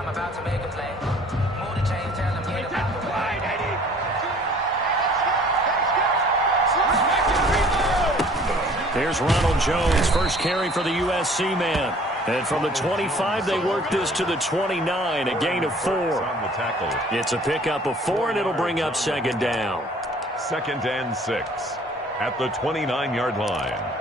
I'm about to make a play. Move the chains, tell them get about the way. Here's Ronald Jones, first carry for the USC man. And from the 25, they work this to the 29, a gain of 4. It's a pickup of 4, and it'll bring up second down. 2nd and 6 at the 29-yard line.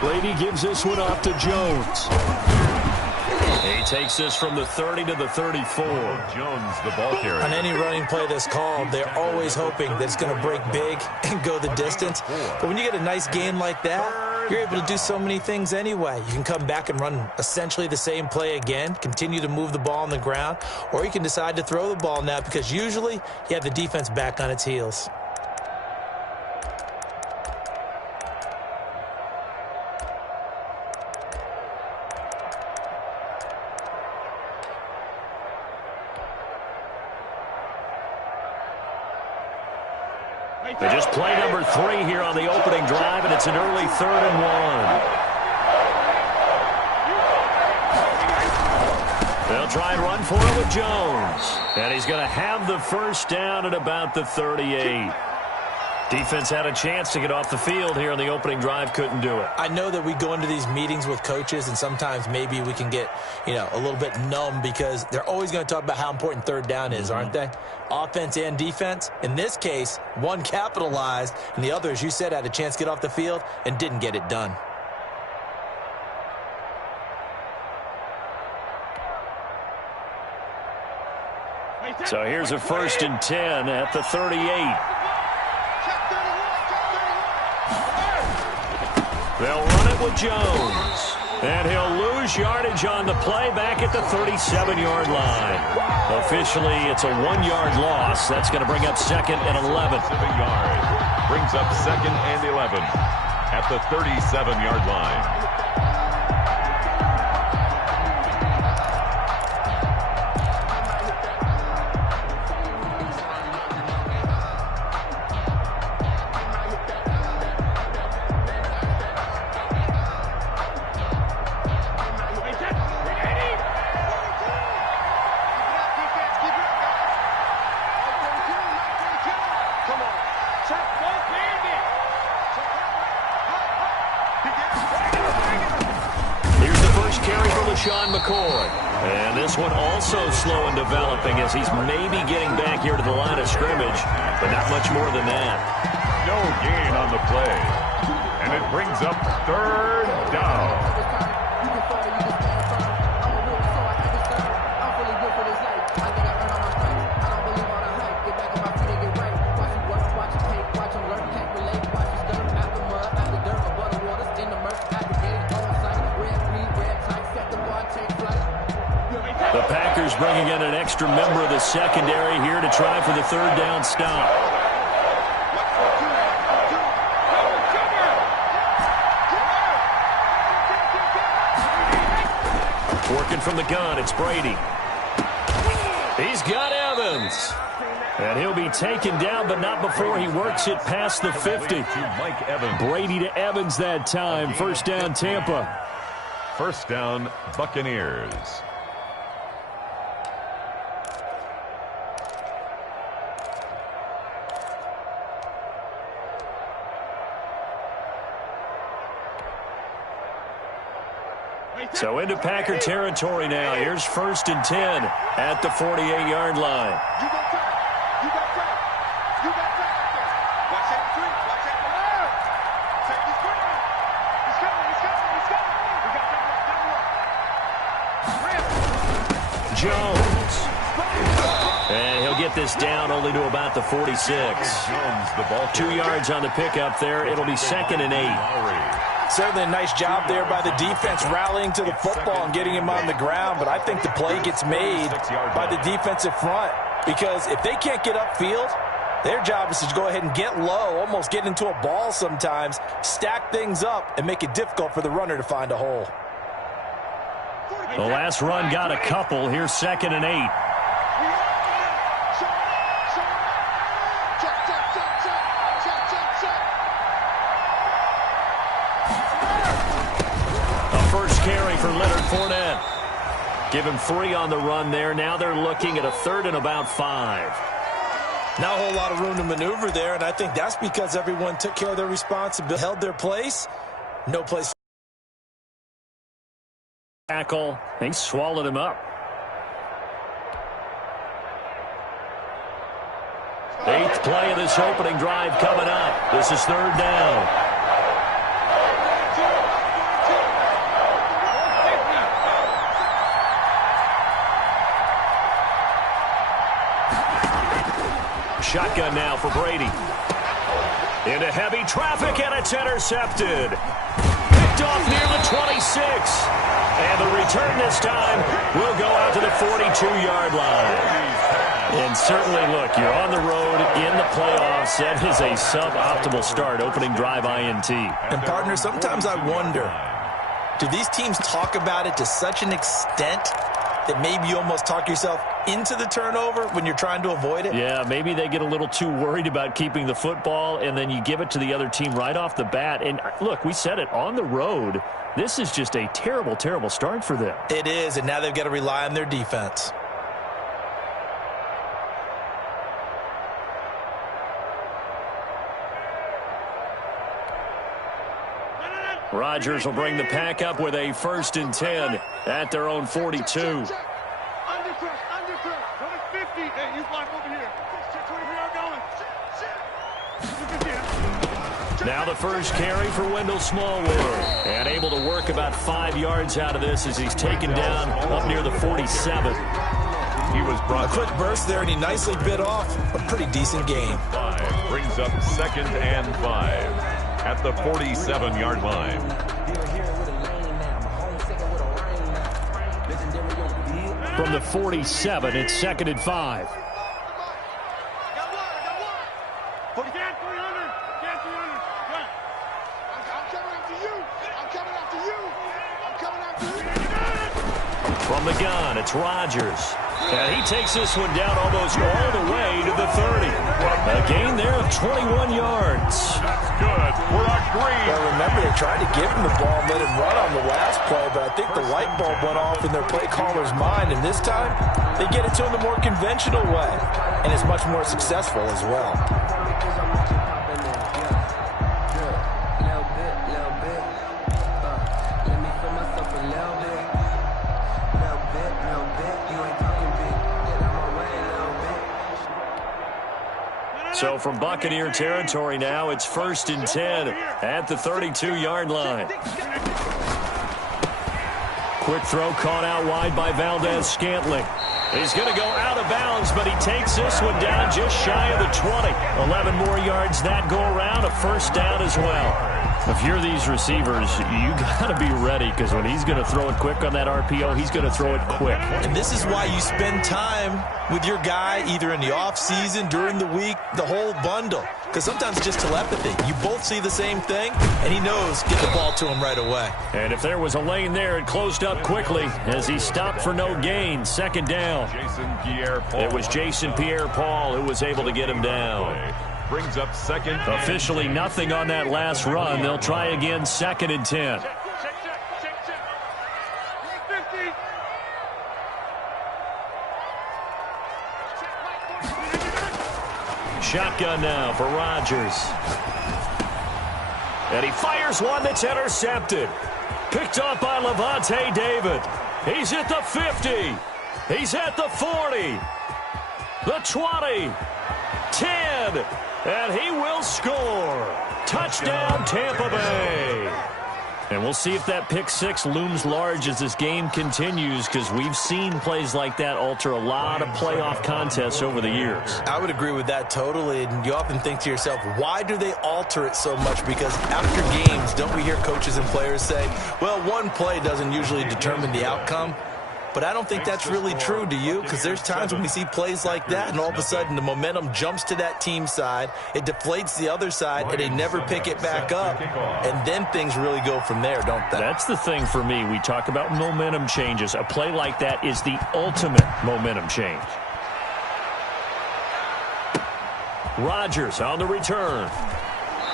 Brady gives this one off to Jones. He takes this from the 30 to the 34. Jones, the ball carrier. On any running play that's called, they're always hoping that it's going to break big and go the distance. But when you get a nice gain like that, you're able to do so many things anyway. You can come back and run essentially the same play again, continue to move the ball on the ground, or you can decide to throw the ball now because usually you have the defense back on its heels. They just play number 3 here on the opening drive, and it's an early 3rd and 1. They'll try and run for it with Jones. And he's going to have the first down at about the 38. Defense had a chance to get off the field here on the opening drive, couldn't do it. I know that we go into these meetings with coaches, and sometimes maybe we can get, a little bit numb because they're always going to talk about how important 3rd down is, aren't they? Offense and defense. In this case, one capitalized, and the other, as you said, had a chance to get off the field and didn't get it done. So here's a 1st and 10 at the 38. They'll run it with Jones. And he'll lose yardage on the play back at the 37-yard line. Officially, it's a 1-yard loss. That's going to bring up 2nd and 11. Brings up 2nd and 11 at the 37-yard line. And this one also slow in developing as he's maybe getting back here to the line of scrimmage, but not much more than that. No gain on the play. And it brings up 3rd down. The Packers bringing in an extra member of the secondary here to try for the 3rd down stop. Working from the gun, it's Brady. He's got Evans. And he'll be taken down, but not before he works it past the 50. Brady to Evans that time. 1st down, Tampa. 1st down, Buccaneers. So into Packer territory now. Here's 1st and 10 at the 48-yard line. Jones. And he'll get this down only to about the 46. 2 yards on the pickup there. It'll be 2nd and 8. Certainly a nice job there by the defense rallying to the football and getting him on the ground, but I think the play gets made by the defensive front because if they can't get upfield, their job is to go ahead and get low, almost get into a ball sometimes, stack things up, and make it difficult for the runner to find a hole. The last run got a couple. Here's 2nd and 8. Carry for Leonard Fournette. Give him 3 on the run there. Now they're looking at a 3rd and about 5. Not a whole lot of room to maneuver there, and I think that's because everyone took care of their responsibility, held their place. No place. Tackle. They swallowed him up. 8th play of this opening drive coming up. This is 3rd down. Shotgun now for Brady. Into heavy traffic, and it's intercepted. Picked off near the 26. And the return this time will go out to the 42-yard line. And certainly, look, you're on the road in the playoffs. That is a suboptimal start, opening drive INT. And, partner, sometimes I wonder, do these teams talk about it to such an extent that maybe you almost talk yourself into the turnover when you're trying to avoid it? Yeah, maybe they get a little too worried about keeping the football, and then you give it to the other team right off the bat. And, look, we said it, on the road, this is just a terrible, terrible start for them. It is, and now they've got to rely on their defense. Rodgers will bring the pack up with a 1st and 10 at their own 42. Now the first carry for Wendell Smallwood. And able to work about 5 yards out of this as he's taken down up near the 47. He was brought a quick burst there, and he nicely bit off a pretty decent game. 5 brings up 2nd and 5 at the 47-yard line. From the 47, it's 2nd and 5. From the gun, it's Rodgers. And he takes this one down almost all the way to the 30. A gain there of 21 yards. That's good. We're on green. Well, remember, they tried to give him the ball and let him run on the last play, but I think the light bulb went off in their play caller's mind, and this time they get it to him the more conventional way, and it's much more successful as well. So from Buccaneer territory now, it's 1st and 10 at the 32-yard line. Quick throw caught out wide by Valdez-Scantling. He's going to go out of bounds, but he takes this one down just shy of the 20. 11 more yards that go around, a 1st down as well. If you're these receivers, you got to be ready because when he's going to throw it quick on that RPO, he's going to throw it quick. And this is why you spend time with your guy either in the offseason, during the week, the whole bundle. Because sometimes it's just telepathy. You both see the same thing, and he knows get the ball to him right away. And if there was a lane there, it closed up quickly as he stopped for no gain. 2nd down. It was Jason Pierre-Paul who was able to get him down. Brings up 2nd. Officially nothing on that last run. They'll try again, 2nd and 10. Shotgun now for Rodgers. And he fires one that's intercepted. Picked off by Levante David. He's at the 50. He's at the 40. The 20. 10. And he will score. Touchdown, Tampa Bay. And we'll see if that pick six looms large as this game continues, because we've seen plays like that alter a lot of playoff contests over the years. I would agree with that totally. And you often think to yourself, why do they alter it so much? Because after games, don't we hear coaches and players say, well, one play doesn't usually determine the outcome? But I don't think that's really true, do you? Because there's times when we see plays like that, and all of a sudden the momentum jumps to that team side, it deflates the other side, and they never pick it back up. And then things really go from there, don't they? That's the thing for me. We talk about momentum changes. A play like that is the ultimate momentum change. Rodgers on the return.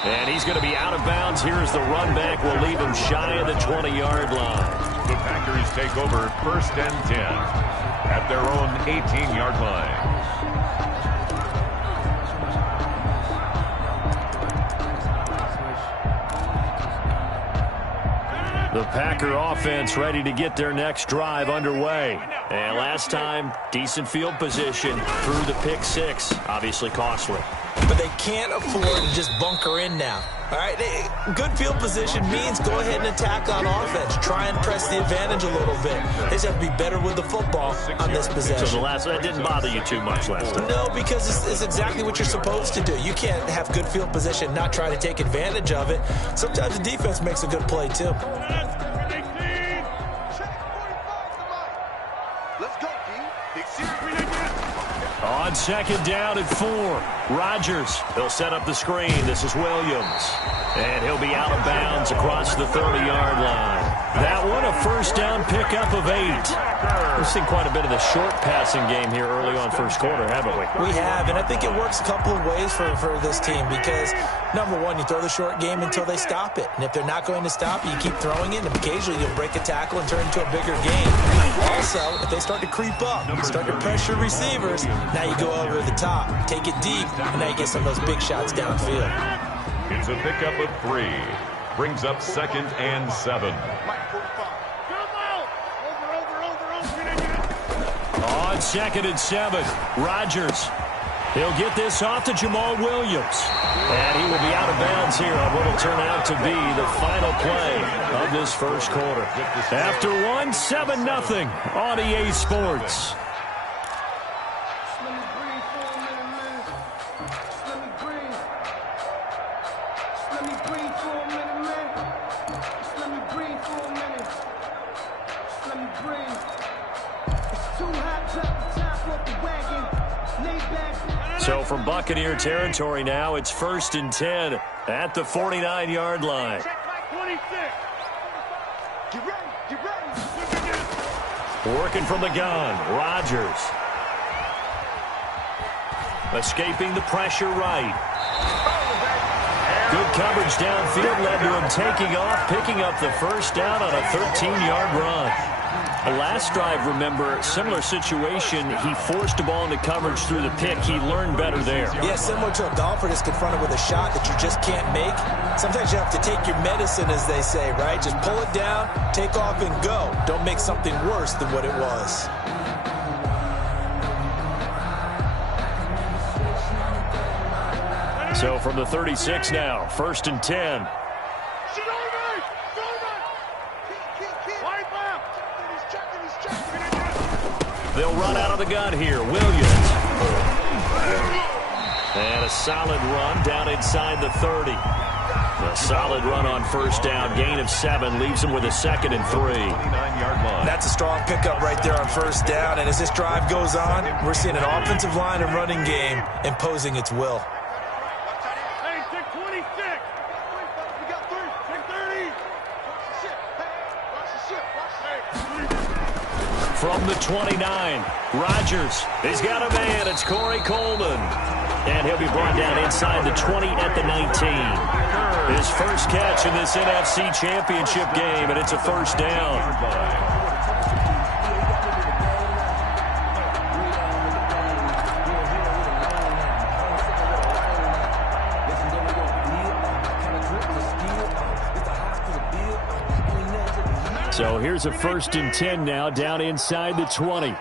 And he's going to be out of bounds. Here's the run back. Will leave him shy of the 20-yard line. The Packers take over 1st and 10 at their own 18-yard line. The Packer offense ready to get their next drive underway. And last time, decent field position through the pick six. Obviously costly. But they can't afford to just bunker in now. All right, good field position means go ahead and attack on offense. Try and press the advantage a little bit. They just have to be better with the football on this possession. So that didn't bother you too much last time? No, because it's exactly what you're supposed to do. You can't have good field position, not try to take advantage of it. Sometimes the defense makes a good play, too. On 2nd down and 4, Rodgers. He'll set up the screen. This is Williams. And he'll be out of bounds across the 30-yard line. That one, a 1st down pickup of 8. We've seen quite a bit of the short passing game here early on 1st quarter, haven't we? We have, and I think it works a couple of ways for this team because, number one, you throw the short game until they stop it. And if they're not going to stop it, you keep throwing it, and occasionally you'll break a tackle and turn it into a bigger game. Also, if they start to creep up, start to pressure receivers, now you go over the top, take it deep, and now you get some of those big shots downfield. It's a pickup of 3. Brings up 2nd and 7. On 2nd and 7, Rodgers. He'll get this off to Jamal Williams. And he will be out of bounds here on what will turn out to be the final play of this 1st quarter. After one, 7-0 on EA Sports. So from Buccaneer territory now, it's 1st and 10 at the 49-yard line. Working from the gun, Rodgers. Escaping the pressure right. Good coverage downfield led to him taking off, picking up the 1st down on a 13-yard run. The last drive, remember, similar situation. He forced the ball into coverage through the pick. He learned better there. Yeah, similar to a golfer that's confronted with a shot that you just can't make. Sometimes you have to take your medicine, as they say, right? Just pull it down, take off, and go. Don't make something worse than what it was. So from the 36 now, 1st and 10. They'll run out of the gun here. Williams. And a solid run down inside the 30. A solid run on 1st down. Gain of 7 leaves him with a 2nd and 3. 29-yard line. That's a strong pickup right there on 1st down. And as this drive goes on, we're seeing an offensive line and running game imposing its will. From the 29, Rodgers. He's got a man. It's Corey Coleman. And he'll be brought down inside the 20 at the 19. His first catch in this NFC Championship game, and it's a 1st down. So here's a 1st and 10 now, down inside the 20.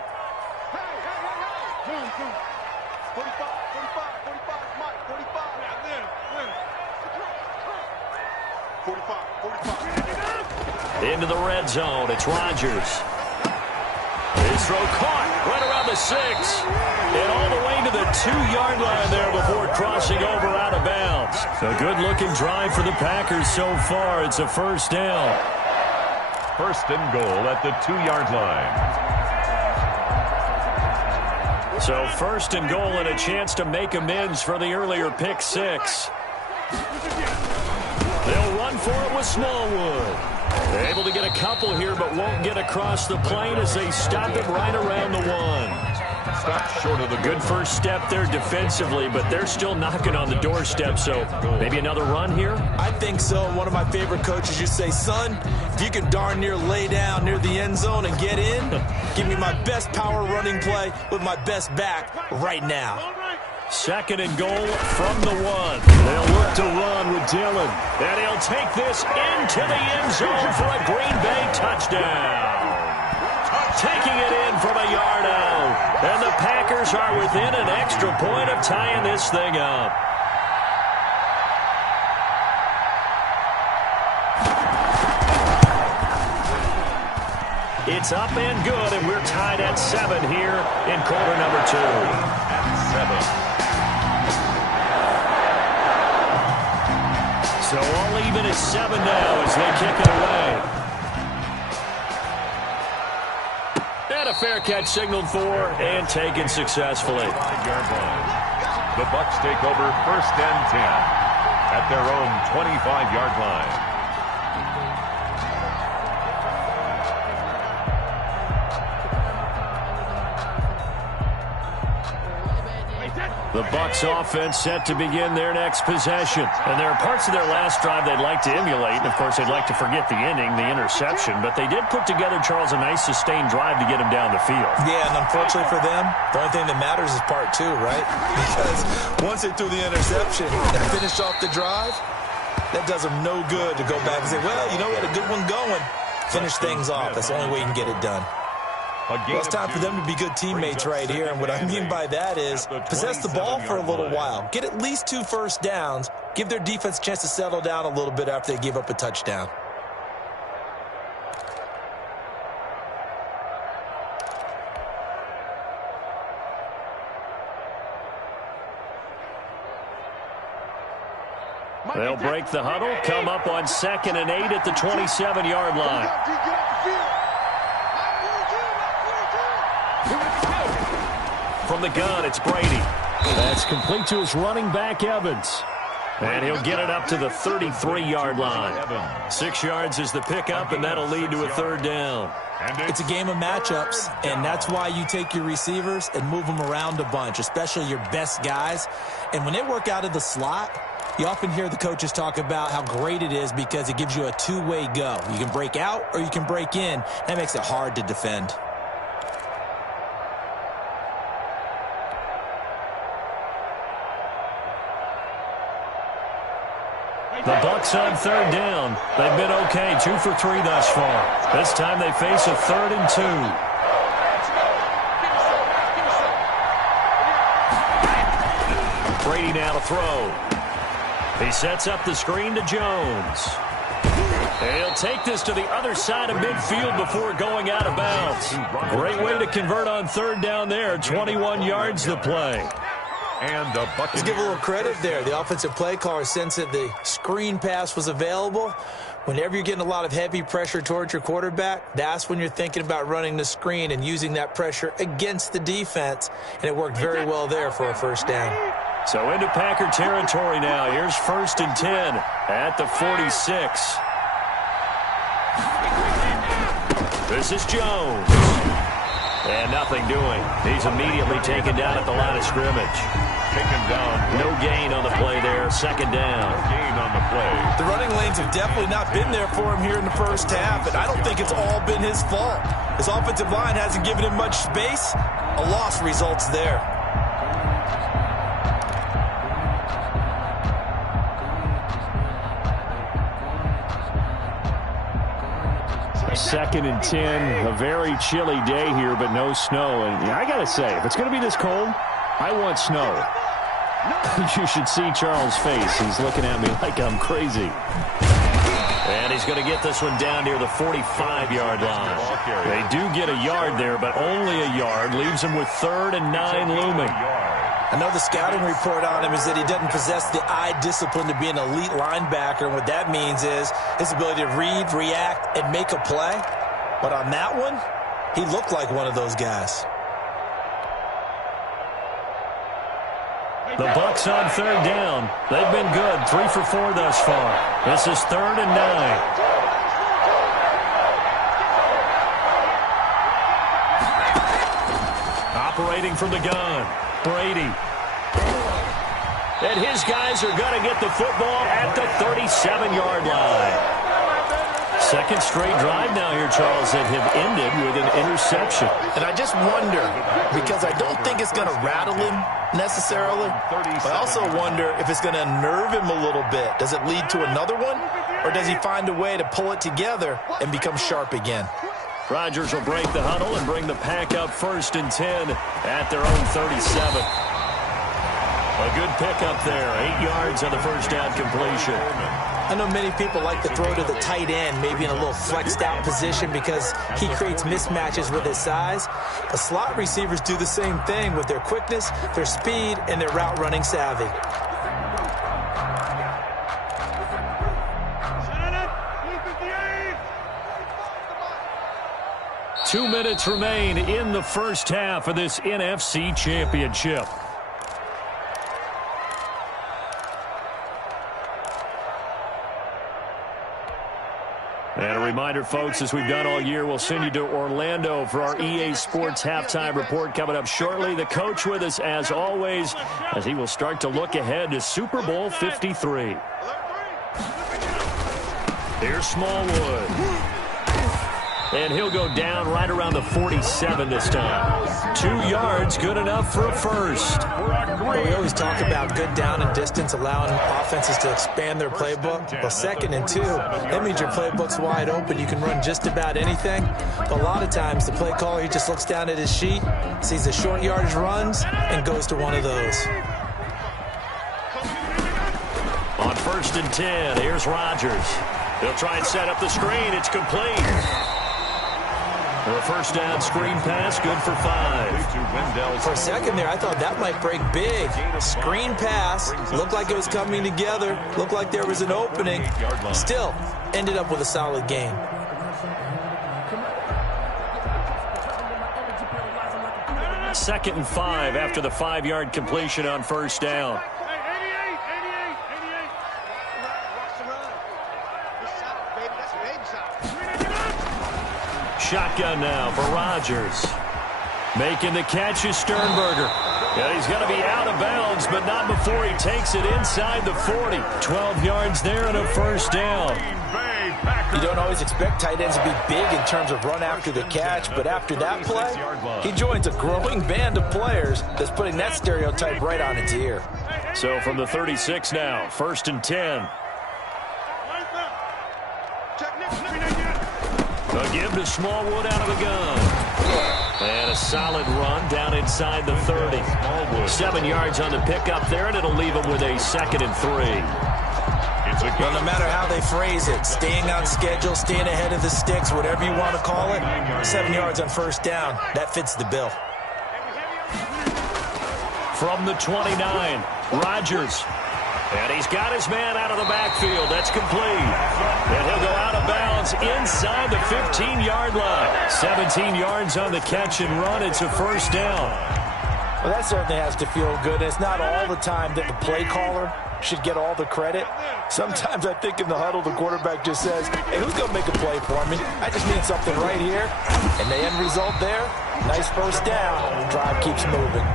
Into the red zone. It's Rodgers. His throw caught right around the 6. And all the way to the 2-yard line there before crossing over out of bounds. A good-looking drive for the Packers so far. It's a first down. First and goal at the 2-yard line. So first and goal and a chance to make amends for the earlier pick 6. They'll run for it with Smallwood. They're able to get a couple here, but won't get across the plane as they stop it right around the 1. Stop short of the good first step there defensively, but they're still knocking on the doorstep, so maybe another run here? I think so. One of my favorite coaches used to say, son, if you can darn near lay down near the end zone and get in, give me my best power running play with my best back right now. Second and goal from the 1. They'll look to run with Dillon. And he'll take this into the end zone for a Green Bay touchdown. Taking it in from a yard out. And the Packers are within an extra point of tying this thing up. It's up and good, and we're tied at 7 here in quarter number 2. At 7. So all even at 7 now as they kick it away. And a fair catch signaled for and taken successfully. 5-yard line. The Bucs take over first and 10 at their own 25-yard line. The Bucs offense set to begin their next possession. And there are parts of their last drive they'd like to emulate. And, of course, they'd like to forget the inning, the interception. But they did put together, Charles, a nice sustained drive to get him down the field. Yeah, and unfortunately for them, the only thing that matters is part 2, right? Because once they threw the interception and finished off the drive, that does them no good to go back and say, well, you know, we had a good one going. Finish things off. That's the only way you can get it done. Well, it's time for them to be good teammates right here, and what I mean by that is possess the ball for a little while. Get at least 2 first downs. Give their defense a chance to settle down a little bit after they give up a touchdown. They'll break the huddle, come up on 2nd and 8 at the 27-yard line. From the gun, it's Brady. That's complete to his running back, Evans. And he'll get it up to the 33-yard line. 6 yards is the pickup, and that'll lead to a third down. It's a game of matchups, and that's why you take your receivers and move them around a bunch, especially your best guys. And when they work out of the slot, you often hear the coaches talk about how great it is because it gives you a two-way go. You can break out or you can break in. That makes it hard to defend. The Bucs on third down. They've been okay, 2 for 3 thus far. This time they face a 3rd and 2. Brady now to throw. He sets up the screen to Jones. He'll take this to the other side of midfield before going out of bounds. Great way to convert on third down there. 21 yards the play. And the Buccaneers. Let's give a little credit there. The offensive play caller sensed that the screen pass was available. Whenever you're getting a lot of heavy pressure towards your quarterback, that's when you're thinking about running the screen and using that pressure against the defense. And it worked very well there for a first down. So into Packer territory now. Here's 1st and 10 at the 46. This is Jones. And nothing doing. He's immediately taken down at the line of scrimmage. Taken down. No gain on the play there. 2nd down. No gain on the play. The running lanes have definitely not been there for him here in the first half, and I don't think it's all been his fault. His offensive line hasn't given him much space. A loss results there. 2nd and 10, a very chilly day here, but no snow. And I got to say, if it's going to be this cold, I want snow. You should see Charles' face. He's looking at me like I'm crazy. And he's going to get this one down near the 45-yard line. They do get a yard there, but only a yard. Leaves him with 3rd and 9 looming. I know the scouting report on him is that he doesn't possess the eye discipline to be an elite linebacker. And what that means is his ability to read, react, and make a play. But on that one, he looked like one of those guys. The Bucs on 3rd down. They've been good. 3 for 4 thus far. This is 3rd and 9. Operating from the gun, Brady. And his guys are going to get the football at the 37-yard line. Second straight drive now here, Charles, that have ended with an interception. And I just wonder, because I don't think it's going to rattle him necessarily, but I also wonder if it's going to unnerve him a little bit. Does it lead to another one, or does he find a way to pull it together and become sharp again? Rodgers will break the huddle and bring the pack up 1st and 10 at their own 37. A good pickup there. 8 yards on the first down completion. I know many people like to throw to the tight end, maybe in a little flexed out position because he creates mismatches with his size. But slot receivers do the same thing with their quickness, their speed, and their route running savvy. Two minutes remain in the first half of this NFC Championship. And a reminder, folks, as we've done all year, we'll send you to Orlando for our EA Sports Halftime Report coming up shortly. The coach with us, as always, as he will start to look ahead to Super Bowl 53. Here's Smallwood. And he'll go down right around the 47 this time. 2 yards, good enough for a first. Well, we always talk about good down and distance, allowing offenses to expand their playbook. Well, 2nd and 2, that means your playbook's wide open. You can run just about anything. But a lot of times, the play caller, he just looks down at his sheet, sees the short yardage runs, and goes to one of those. On 1st and 10, here's Rodgers. He'll try and set up the screen. It's complete. The first down screen pass, good for 5. For a second there, I thought that might break big. Screen pass, looked like it was coming together, looked like there was an opening. Still, ended up with a solid gain. Second and 5 after the 5-yard completion on first down. Shotgun now for Rodgers. Making the catch is Sternberger. Yeah, he's going to be out of bounds, but not before he takes it inside the 40. 12 yards there and a first down. You don't always expect tight ends to be big in terms of run after the catch, but after that play, he joins a growing band of players that's putting that stereotype right on its ear. So from the 36 now, 1st and 10. A give to Smallwood out of the gun. And a solid run down inside the 30. 7 yards on the pickup there, and it'll leave him with a 2nd and 3. Well, no matter how they phrase it, staying on schedule, staying ahead of the sticks, whatever you want to call it, 7 yards on first down, that fits the bill. From the 29, Rodgers. And he's got his man out of the backfield. That's complete. And he'll go out of bounds inside the 15-yard line. 17 yards on the catch and run. It's a first down. Well, that certainly has to feel good. It's not all the time that the play caller should get all the credit. Sometimes I think in the huddle, the quarterback just says, hey, who's going to make a play for me? I just need something right here. And the end result there, nice first down. Drive keeps moving.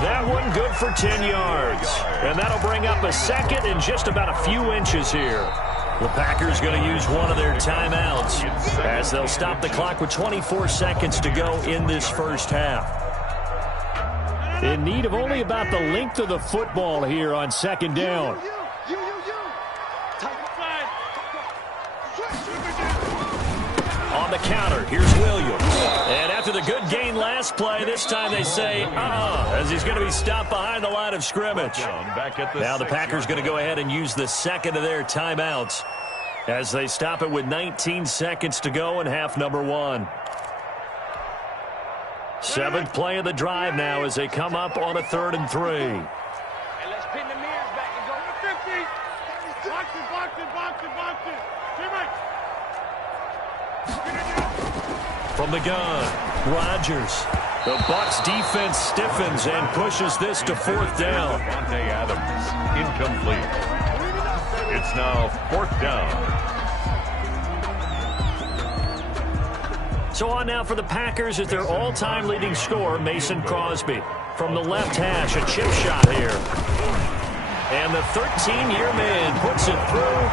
That one good for 10 yards. And that'll bring up a 2nd and just about a few inches here. The Packers going to use one of their timeouts as they'll stop the clock with 24 seconds to go in this first half. In need of only about the length of the football here on 2nd down. On the counter, here's Williams. And after the good gain last play, this time they say, as he's going to be stopped behind the line of scrimmage. Now the Packers going to go ahead and use the 2nd of their timeouts. as they stop it with 19 seconds to go in half number one. Seventh play of the drive now as they come up on a 3rd and 3. And let's pin the mirrors back and go to 50. Box it, box it, box it, box it. From the gun, Rodgers. The Bucs defense stiffens and pushes this to 4th down. Devontae Adams, incomplete. It's now 4th down. So on now for the Packers is their all-time leading scorer, Mason Crosby. From the left hash, a chip shot here. And the 13-year man puts it through.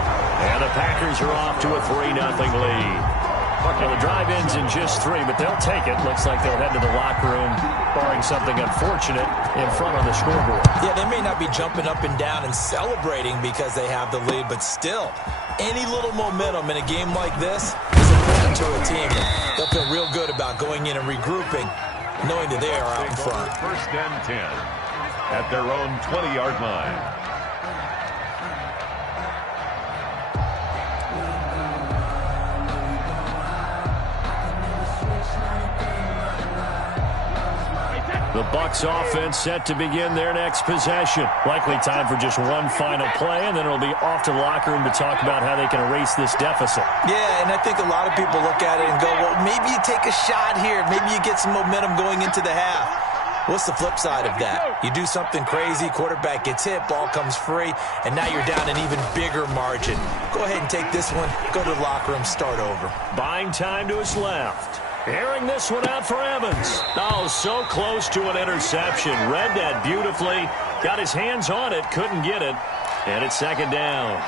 And the Packers are off to a 3-0 lead. Well, the drive ends in just 3, but they'll take it. Looks like they'll head to the locker room, barring something unfortunate, in front on the scoreboard. Yeah, they may not be jumping up and down and celebrating because they have the lead, but still, any little momentum in a game like this is important to a team. They'll feel real good about going in and regrouping, knowing that they are out in front. 1st and 10 at their own 20-yard line. The Bucs offense set to begin their next possession. Likely time for just one final play, and then it'll be off to the locker room to talk about how they can erase this deficit. Yeah, and I think a lot of people look at it and go, well, maybe you take a shot here. Maybe you get some momentum going into the half. What's the flip side of that? You do something crazy, quarterback gets hit, ball comes free, and now you're down an even bigger margin. Go ahead and take this one, go to the locker room, start over. Buying time to his left. Airing this one out for Evans. Oh, so close to an interception. Read that beautifully. Got his hands on it, couldn't get it. And it's 2nd down.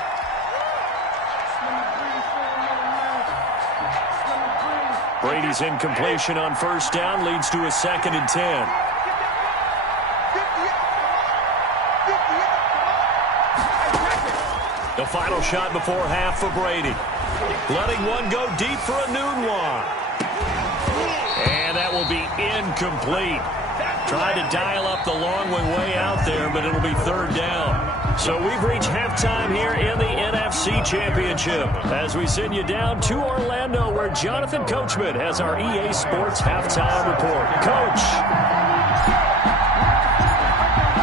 Brady's incompletion on 1st down leads to a 2nd and 10. The final shot before half for Brady. Letting one go deep for a noon one. And that will be incomplete. Tried to dial up the long way out there, but it'll be 3rd down. So we've reached halftime here in the NFC Championship as we send you down to Orlando where Jonathan Coachman has our EA Sports halftime report. Coach.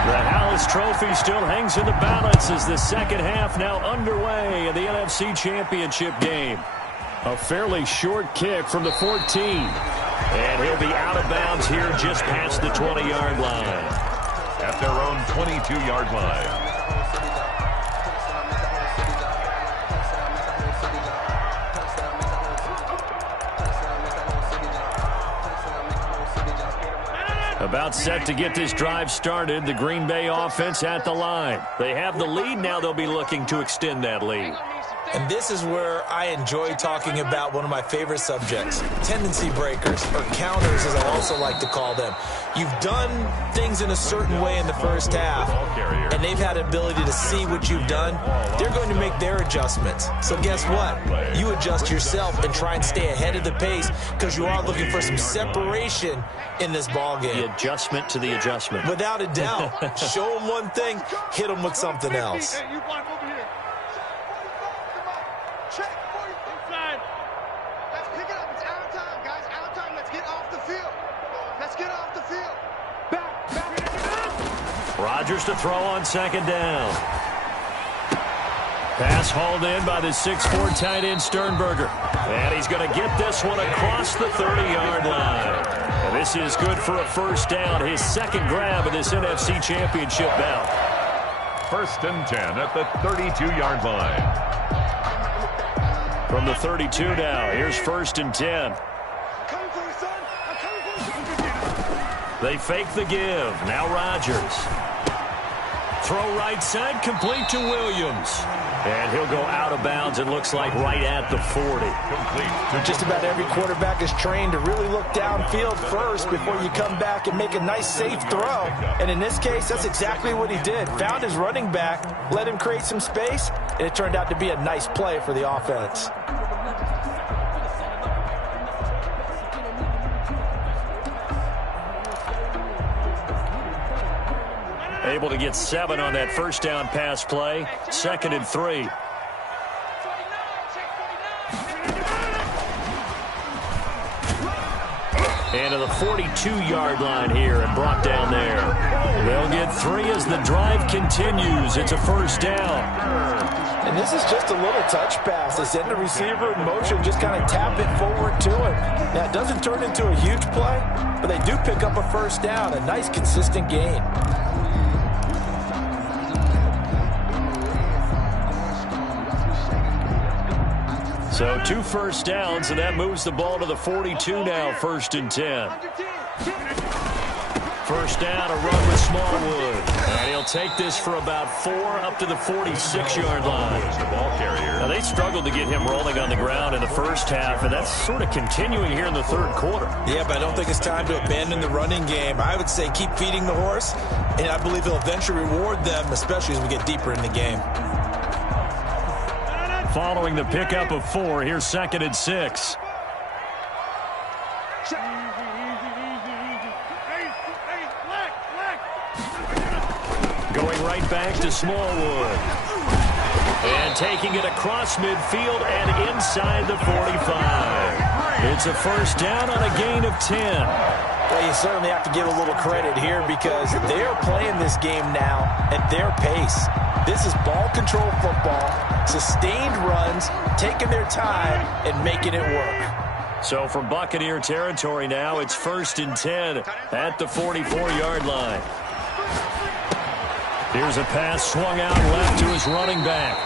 The Hallis Trophy still hangs in the balance as the 2nd half now underway in the NFC Championship game. A fairly short kick from the 14. And he'll be out of bounds here just past the 20-yard line. At their own 22-yard line. About set to get this drive started, the Green Bay offense at the line. They have the lead, now they'll be looking to extend that lead. And this is where I enjoy talking about one of my favorite subjects, tendency breakers, or counters as I also like to call them. You've done things in a certain way in the first half, and they've had the ability to see what you've done. They're going to make their adjustments. So guess what? You adjust yourself and try and stay ahead of the pace because you are looking for some separation in this ball game. The adjustment to the adjustment. Without a doubt. Show them one thing, hit them with something else. Hey, you block over here. Check. Inside. Let's pick it up. It's out of time, guys. Out of time. Let's get off the field. Let's get off the field. Back. Rodgers to throw on 2nd down. Pass hauled in by the 6'4" tight end Sternberger. And he's going to get this one across the 30-yard line. And this is good for a 1st down, his 2nd grab of this NFC Championship bout. 1st and 10 at the 32-yard line. From the 32 now, here's 1st and 10. They fake the give. Now Rodgers. Throw right side, complete to Williams. And he'll go out of bounds, it looks like right at the 40. Complete. Just about every quarterback is trained to really look downfield first before you come back and make a nice, safe throw. And in this case, that's exactly what he did. Found his running back, let him create some space, and it turned out to be a nice play for the offense. Able to get 7 on that 1st down pass play. 2nd and 3. And to the 42-yard line here and brought down there. They'll get 3 as the drive continues. It's a first down. And this is just a little touch pass. They send the receiver in motion, just kind of tap it forward to him. Now, it doesn't turn into a huge play, but they do pick up a first down, a nice, consistent gain. So 2 first downs, and that moves the ball to the 42 now, 1st and 10. First down, a run with Smallwood. And he'll take this for about 4 up to the 46-yard line. The ball carrier. Now, they struggled to get him rolling on the ground in the first half, and that's sort of continuing here in the third quarter. Yeah, but I don't think it's time to abandon the running game. I would say keep feeding the horse, and I believe he'll eventually reward them, especially as we get deeper in the game. Following the pickup of 4, here's 2nd and 6. Going right back to Smallwood. And taking it across midfield and inside the 45. It's a first down on a gain of 10. Well, you certainly have to give a little credit here because they're playing this game now at their pace. This is ball control football, sustained runs, taking their time and making it work. So from Buccaneer territory now, it's 1st and 10 at the 44-yard line. Here's a pass swung out left to his running back.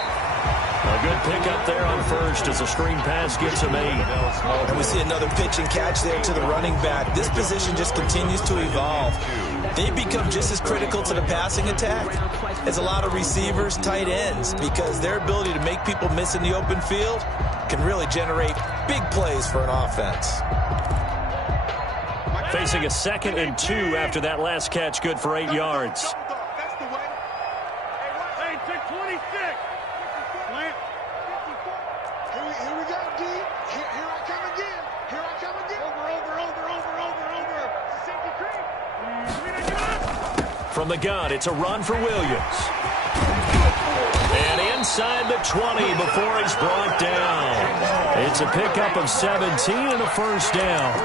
A good pickup there on first as a screen pass gets him 8. And we see another pitch and catch there to the running back. This position just continues to evolve. They become just as critical to the passing attack as a lot of receivers, tight ends, because their ability to make people miss in the open field can really generate big plays for an offense. Facing a 2nd and 2 after that last catch, good for 8 yards. From the gun, it's a run for Williams. And inside the 20 before he's brought down. It's a pickup of 17 and a first down.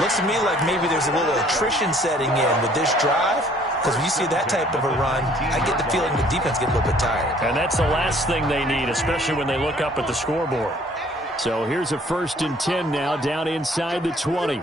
Looks to me like maybe there's a little attrition setting in with this drive. Because when you see that type of a run, I get the feeling the defense gets a little bit tired. And that's the last thing they need, especially when they look up at the scoreboard. So here's a 1st and 10 now, down inside the 20.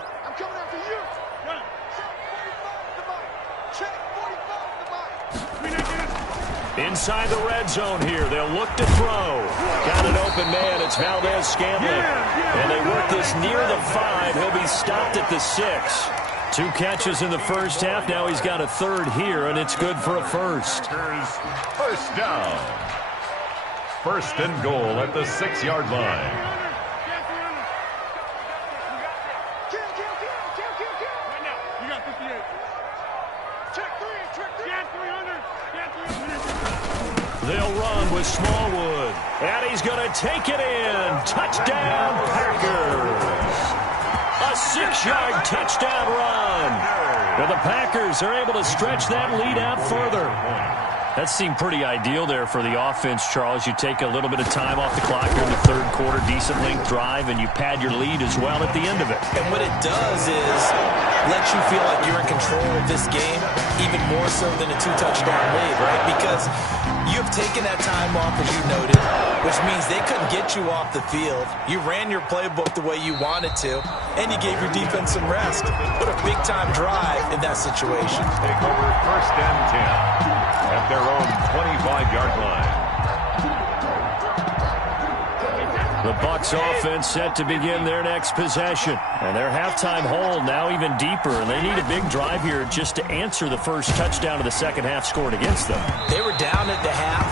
Inside the red zone here. They'll look to throw. Got an open man. It's Valdez-Scantling. And they work this near the 5. He'll be stopped at the 6. 2 catches in the first half. Now he's got a 3rd here, and it's good for a first. First down. 1st and goal at the 6-yard line. They'll run with Smallwood. And he's going to take it in. Touchdown, Packers. A 6-yard touchdown run. And the Packers are able to stretch that lead out further. That seemed pretty ideal there for the offense, Charles. You take a little bit of time off the clock during the third quarter, decent length drive, and you pad your lead as well at the end of it. And what it does is let you feel like you're in control of this game, even more so than a 2-touchdown lead, right? Because you have taken that time off, as you noted, which means they couldn't get you off the field. You ran your playbook the way you wanted to, and you gave your defense some rest. What a big-time drive in that situation. Take over 1st and 10 at their own 25-yard line. The Bucs offense set to begin their next possession. And their halftime hold now even deeper. And they need a big drive here just to answer the first touchdown of the second half scored against them. They were down at the half.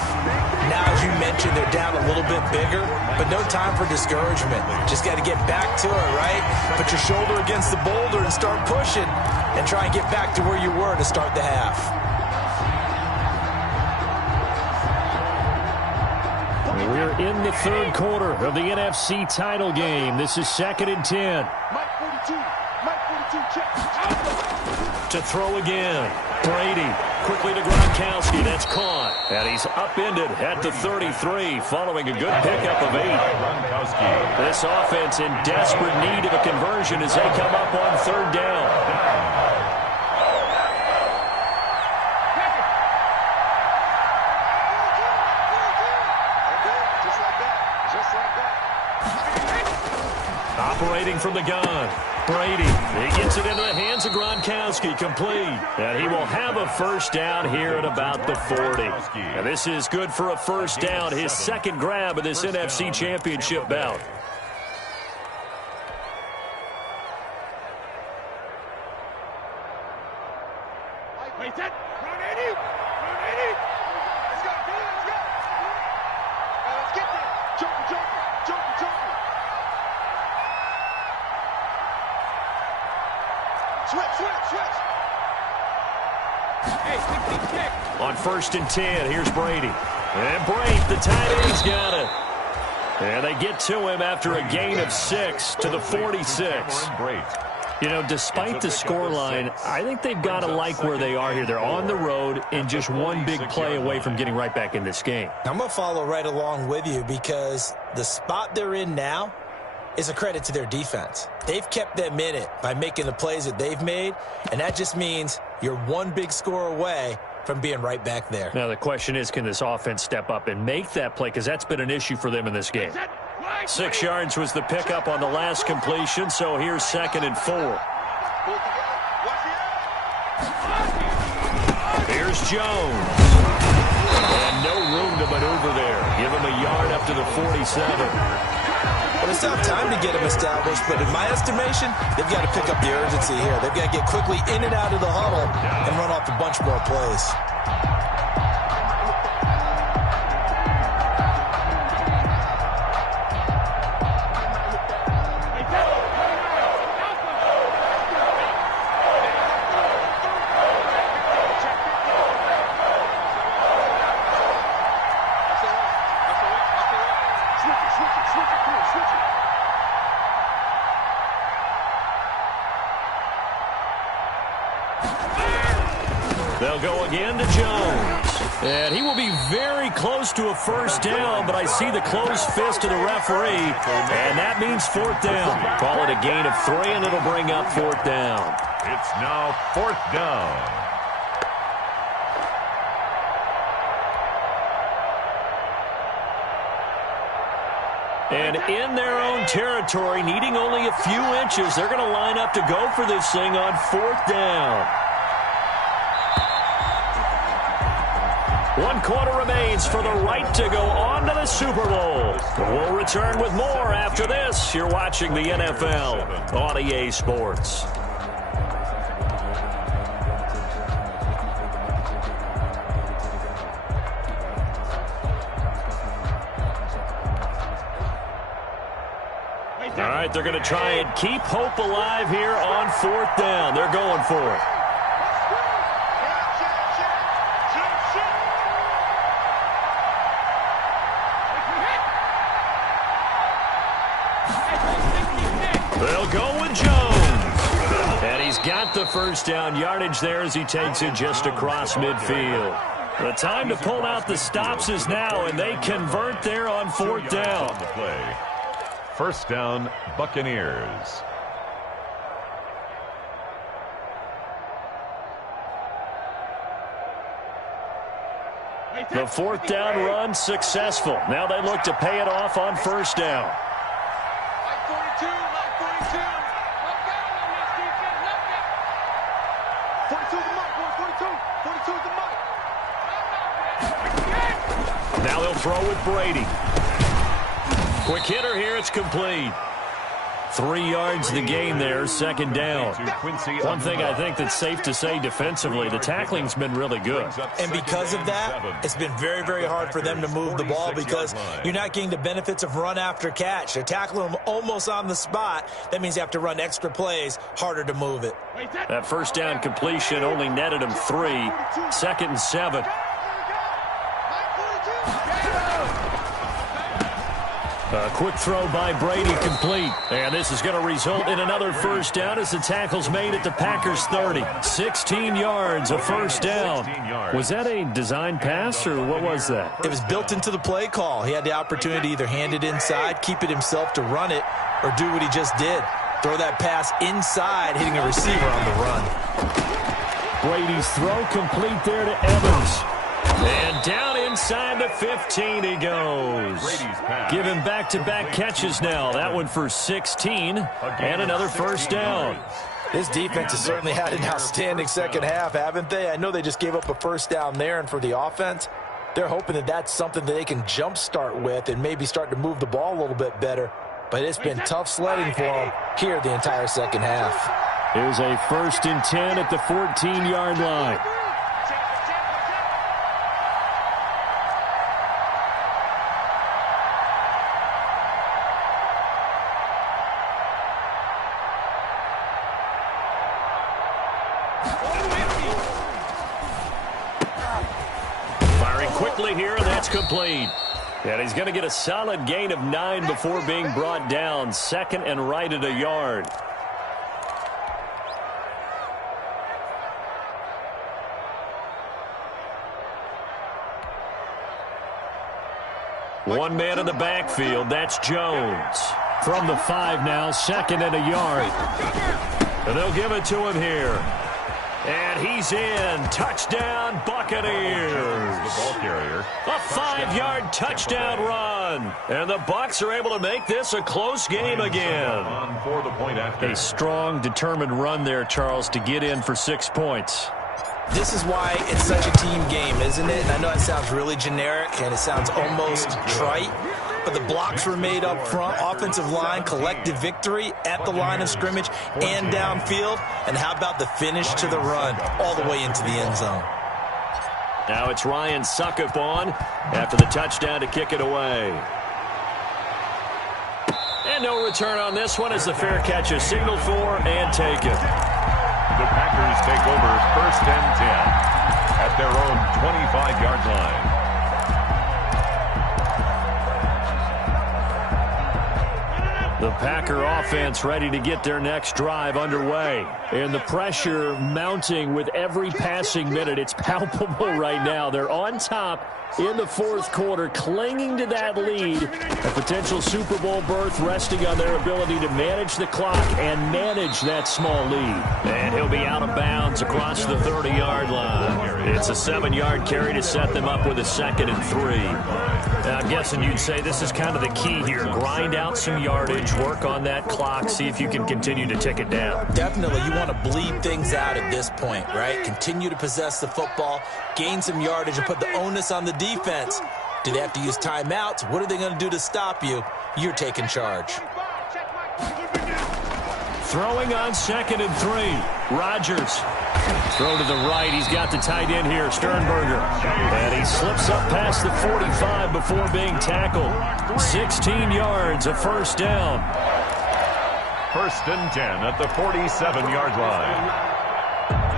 Now, as you mentioned, they're down a little bit bigger. But no time for discouragement. Just got to get back to it, right? Put your shoulder against the boulder and start pushing. And try and get back to where you were to start the half. We're in the third quarter of the NFC title game. This is 2nd and 10. To throw again. Brady quickly to Gronkowski. That's caught. And he's upended at the 33 following a good pickup of 8. This offense in desperate need of a conversion as they come up on 3rd down. Operating from the gun, Brady. He gets it into the hands of Gronkowski, complete. And he will have a first down here at about the 40. And this is good for a first down, his second grab of this NFC Championship bout. Wait, that. Run, Eddie. Run, Eddie. Let's go, Billy. Let's go. Let's get there. Joker. Switch. Hey, kick. On 1st and 10, here's Brady. And Brady, the tight end's got it. And they get to him after a gain of 6 to the 46. You know, despite the scoreline, I think they've got to like where they are here. They're on the road and just one big play away from getting right back in this game. I'm going to follow right along with you because the spot they're in now is a credit to their defense. They've kept them in it by making the plays that they've made, and that just means you're one big score away from being right back there. Now, the question is, can this offense step up and make that play? Because that's been an issue for them in this game. 6 yards was the pickup on the last completion, so here's 2nd and 4. Here's Jones. And no room to maneuver there. Give him a yard up to the 47. Well, it's not time to get them established, but in my estimation, they've got to pick up the urgency here. They've got to get quickly in and out of the huddle and run off a bunch more plays. They'll go again to Jones. And he will be very close to a first down, but I see the closed fist of the referee, and that means 4th down. Call it a gain of 3, and it'll bring up 4th down. It's now 4th down. And in their own territory, needing only a few inches, they're going to line up to go for this thing on 4th down. 1 quarter remains for the right to go on to the Super Bowl. We'll return with more after this. You're watching the NFL on EA Sports. All right, they're going to try and keep hope alive here on 4th down. They're going for it. They'll go with Jones. And he's got the first down yardage there as he takes it just across midfield. The time to pull out the stops is now, and they convert there on 4th down. On the play. First down, Buccaneers. The 4th down run successful. Now they look to pay it off on first down. Now they'll throw with Brady. Quick hitter here, it's complete. 3 yards the gain there, 2nd down. One thing I think that's safe to say defensively, the tackling's been really good. And because of that, it's been very, very hard for them to move the ball because you're not getting the benefits of run after catch. They're tackling them almost on the spot. That means you have to run extra plays, harder to move it. That first down completion only netted him 3. 2nd and 7. A quick throw by Brady complete. And this is going to result in another first down as the tackle's made at the Packers 30. 16 yards, a first down. Was that a design pass or what was that? It was built into the play call. He had the opportunity to either hand it inside, keep it himself to run it, or do what he just did. Throw that pass inside, hitting a receiver on the run. Brady's throw complete there to Evans. And down inside the 15 he goes. Give him back-to-back catches now. That one for 16 and another first down. This defense has certainly had an outstanding second half, haven't they? I know they just gave up a first down there, and for the offense, they're hoping that that's something that they can jumpstart with and maybe start to move the ball a little bit better. But it's been tough sledding for them here the entire second half. Here's a 1st and 10 at the 14-yard line. Firing quickly here, and that's complete. And he's going to get a solid gain of 9 before being brought down. 2nd and right at a yard. One man in the backfield, that's Jones. From the 5 now, 2nd and a yard. And they'll give it to him here. And he's in. Touchdown, Buccaneers. The ball carrier. A 5-yard touchdown run. And the Bucs are able to make this a close game again. For the point after. A strong, determined run there, Charles, to get in for 6 points. This is why it's such a team game, isn't it? And I know it sounds really generic and it sounds almost trite, but the blocks were made up front, offensive line, collective victory at the line of scrimmage and downfield. And how about the finish to the run all the way into the end zone? Now it's Ryan Suckup on after the touchdown to kick it away. And no return on this one as the fair catch is signaled for and taken. The Packers take over 1st and 10 at their own 25-yard line. The Packer offense ready to get their next drive underway. And the pressure mounting with every passing minute. It's palpable right now. They're on top in the 4th quarter, clinging to that lead. A potential Super Bowl berth resting on their ability to manage the clock and manage that small lead. And he'll be out of bounds across the 30-yard line. It's a 7-yard carry to set them up with a 2nd and 3. Now, I'm guessing you'd say this is kind of the key here. Grind out some yardage, work on that clock, see if you can continue to tick it down. Definitely, you want to bleed things out at this point, right? Continue to possess the football, gain some yardage, and put the onus on the defense. Do they have to use timeouts? What are they going to do to stop you? You're taking charge. Throwing on 2nd and 3. Rodgers. Throw to the right. He's got the tight end here, Sternberger. And he slips up past the 45 before being tackled. 16 yards, a first down. 1st and 10 at the 47-yard line.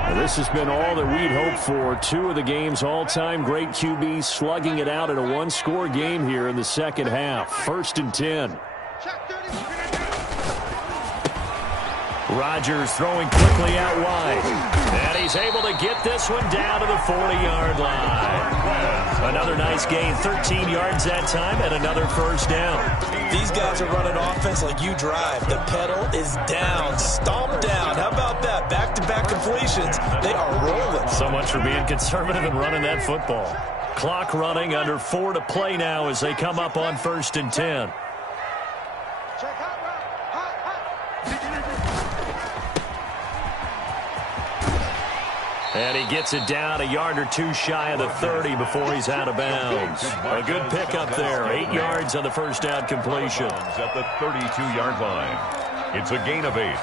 Well, this has been all that we'd hoped for. 2 of the game's all-time great QBs slugging it out in a 1-score game here in the second half. 1st and 10. Rodgers throwing quickly out wide. And he's able to get this one down to the 40-yard line. Another nice gain, 13 yards that time, and another first down. These guys are running offense like you drive. The pedal is down, stomp down. How about that? Back-to-back completions. They are rolling. So much for being conservative and running that football. Clock running, under 4 to play now as they come up on 1st and 10. And he gets it down a yard or 2 shy of the 30 before he's out of bounds. A good pickup there. 8 yards on the first down completion. At the 32-yard line. It's a gain of 8.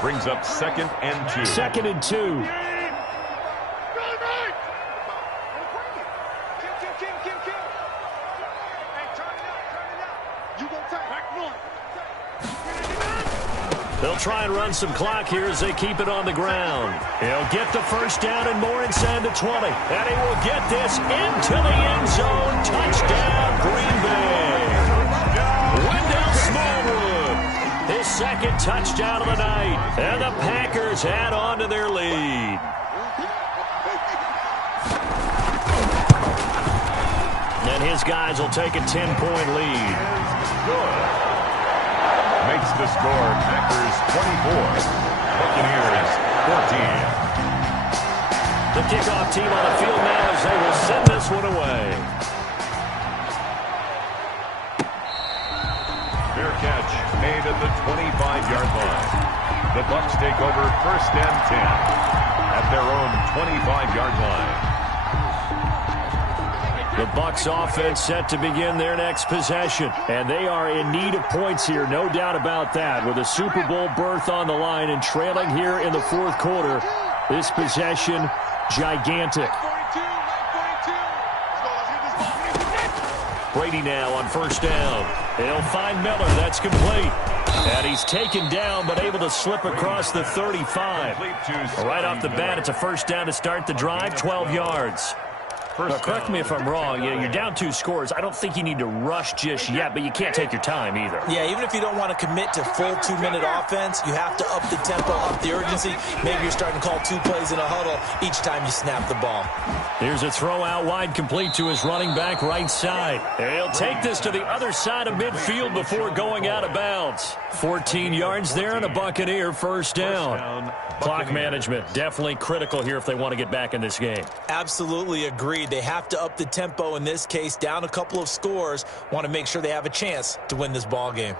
Brings up 2nd and 2. 2nd and 2. They'll try and run some clock here as they keep it on the ground. He'll get the first down and more inside the 20. And he will get this into the end zone. Touchdown, Green Bay. Wendell Smallwood, his second touchdown of the night. And the Packers add on to their lead. And his guys will take a 10-point lead. Good. Makes the score Packers 24, Buccaneers 14. The kickoff team on the field now as they will send this one away. Fair catch made at the 25-yard line. The Bucs take over 1st and 10 at their own 25-yard line. The Bucs offense set to begin their next possession. And they are in need of points here, no doubt about that. With a Super Bowl berth on the line and trailing here in the fourth quarter, this possession gigantic. Brady now on 1st down. He'll find Miller. That's complete. And he's taken down but able to slip across the 35. Right off the bat, it's a 1st down to start the drive, 12 yards. Now, correct me if I'm wrong. You're down 2 scores. I don't think you need to rush just yet, but you can't take your time either. Yeah, even if you don't want to commit to full 2-minute offense, you have to up the tempo, up the urgency. Maybe you're starting to call 2 plays in a huddle each time you snap the ball. Here's a throw out wide complete to his running back right side. He'll take this to the other side of midfield before going out of bounds. 14 yards there and a Buccaneer 1st down. Clock management definitely critical here if they want to get back in this game. Absolutely agreed. They have to up the tempo in this case, down a couple of scores. Want to make sure they have a chance to win this ball game.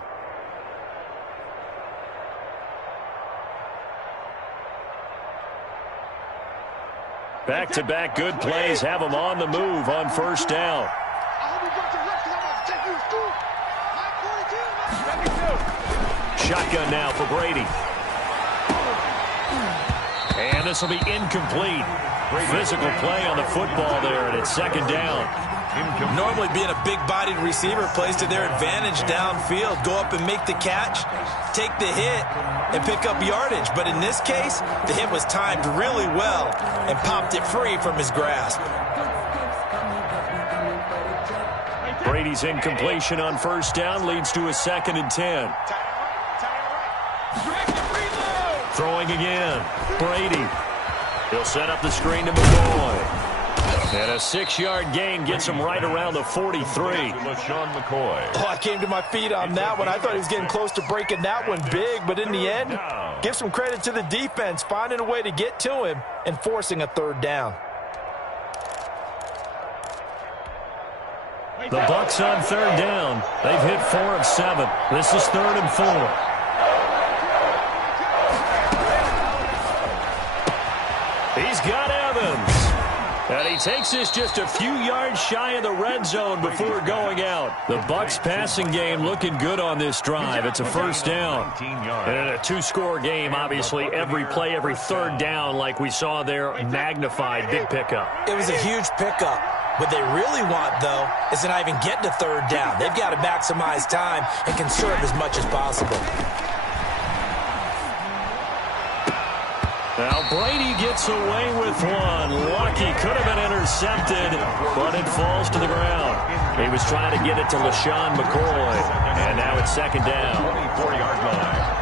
Back-to-back good plays have them on the move on 1st down. Shotgun now for Brady. And this will be incomplete. Physical play on the football there, and it's 2nd down. Normally being a big-bodied receiver plays to their advantage downfield. Go up and make the catch, take the hit, and pick up yardage. But in this case, the hit was timed really well and popped it free from his grasp. Brady's incompletion on 1st down leads to a 2nd and 10. Throwing again. Brady. He'll set up the screen to McCoy. And a 6-yard gain gets him right around the 43. LaShawn McCoy. Oh, I came to my feet on that one. I thought he was getting close to breaking that one big, but in the end, give some credit to the defense, finding a way to get to him and forcing a 3rd down. The Bucs on 3rd down. They've hit 4 of 7. This is 3rd and 4. He's got Evans. And he takes this just a few yards shy of the red zone before going out. The Bucs passing game looking good on this drive. It's a 1st down. And in a 2-score game, obviously, every play, every 3rd down, like we saw there, magnified, big pickup. It was a huge pickup. What they really want, though, is to not even get to 3rd down. They've got to maximize time and conserve as much as possible. Now Brady gets away with one. Lucky, could have been intercepted, but it falls to the ground. He was trying to get it to LaShawn McCoy, and now it's 2nd down. 24-yard line.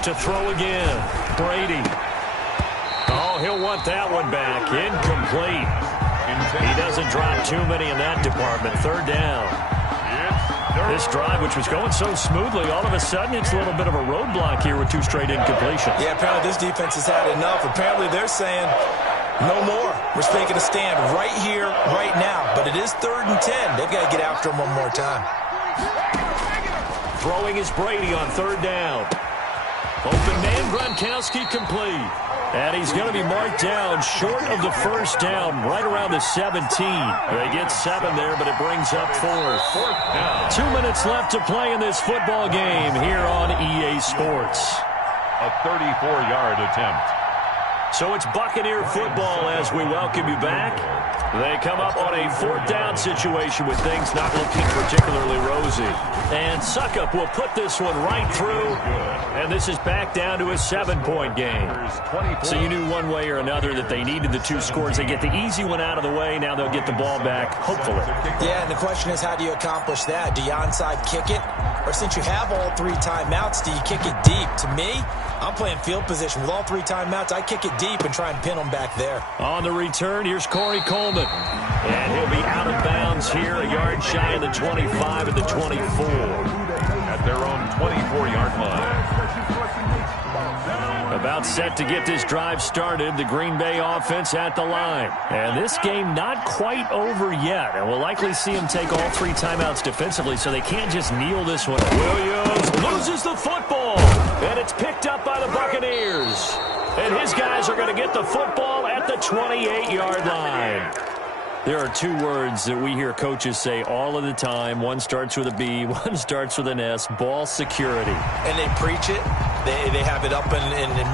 To throw again. Brady. Oh, he'll want that one back. Incomplete. He doesn't drop too many in that department. 3rd down. This drive, which was going so smoothly, all of a sudden it's a little bit of a roadblock here with 2 straight incompletions. Yeah, apparently this defense has had enough. Apparently they're saying, no more. We're taking a stand right here, right now. But it is 3rd and 10. They've got to get after him one more time. Throwing is Brady on 3rd down. Open man, Gronkowski complete. And he's going to be marked down short of the 1st down, right around the 17. They get 7 there, but it brings up 4th. 2 minutes left to play in this football game here on EA Sports. A 34-yard attempt. So it's Buccaneer football as we welcome you back. They come up on a 4th down situation with things not looking particularly rosy. And Suckup will put this one right through. And this is back down to a 7-point game. So you knew one way or another that they needed the 2 scores. They get the easy one out of the way. Now they'll get the ball back, hopefully. Yeah, and the question is, how do you accomplish that? Do you onside kick it? Or since you have all 3 timeouts, do you kick it deep? To me, I'm playing field position. With all 3 timeouts, I kick it deep and try and pin them back there. On the return, here's Corey Coleman. And he'll be out of bounds here, a yard shy of the 25 and the 24. At their own 24-yard line. About set to get this drive started, the Green Bay offense at the line. And this game not quite over yet. And we'll likely see them take all 3 timeouts defensively, so they can't just kneel this one. Williams loses the football, and it's picked up by the Buccaneers. And his guys are going to get the football at the 28-yard line. There are 2 words that we hear coaches say all of the time. One starts with a B, one starts with an S, ball security. And they preach it. They have it up in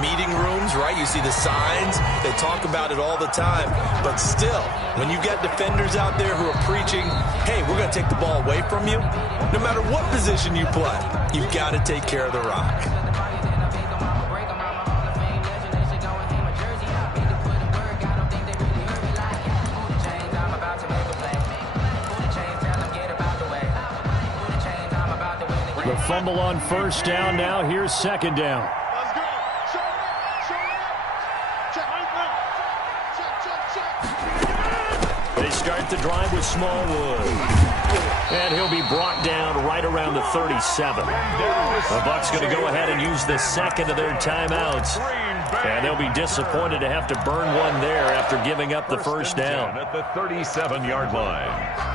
meeting rooms, right? You see the signs. They talk about it all the time. But still, when you got defenders out there who are preaching, hey, we're going to take the ball away from you, no matter what position you play, you've got to take care of the rock. The fumble on 1st down now. Here's 2nd down. Let's go. Check. They start the drive with Smallwood. And he'll be brought down right around the 37. The Bucs going to go ahead and use the 2nd of their timeouts. And they'll be disappointed to have to burn one there after giving up the 1st down. At the 37-yard line.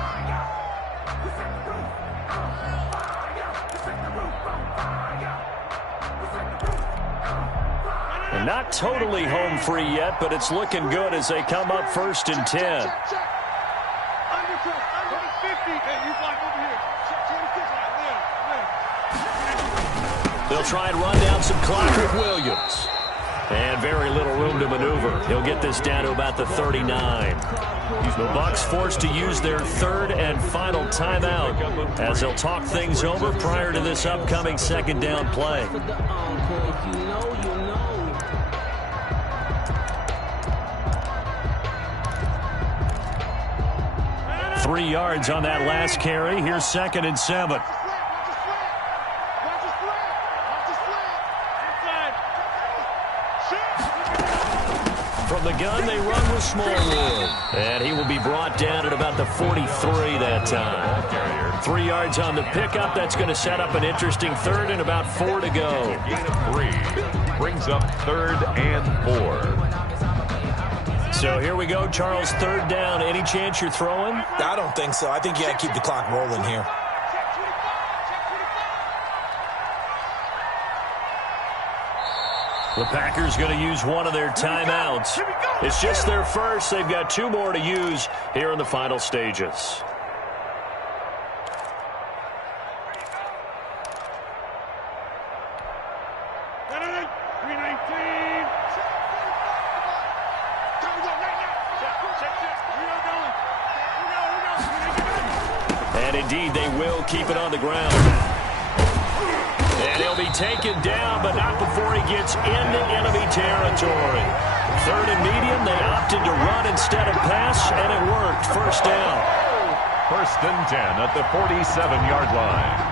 Not totally home free yet, but it's looking good as they come up 1st and 10. Check. Under 50. Hey, you block over here. Check. They'll try and run down some clock with Williams. And very little room to maneuver. He'll get this down to about the 39. The Bucs forced to use their 3rd and final timeout as they'll talk things over prior to this upcoming 2nd down play. 3 yards on that last carry. Here's 2nd and 7. From the gun, they run with Smallwood. And he will be brought down at about the 43 that time. 3 yards on the pickup. That's going to set up an interesting 3rd and about 4 to go. Gain of 3 brings up 3rd and 4. So here we go, Charles, 3rd down. Any chance you're throwing? I don't think so. I think you got to keep the clock rolling here. The Packers going to use one of their timeouts. It's just their first. They've got 2 more to use here in the final stages. And indeed, they will keep it on the ground. And he'll be taken down, but not before he gets into enemy territory. 3rd and medium, they opted to run instead of pass, and it worked. 1st down. 1st and 10 at the 47-yard line.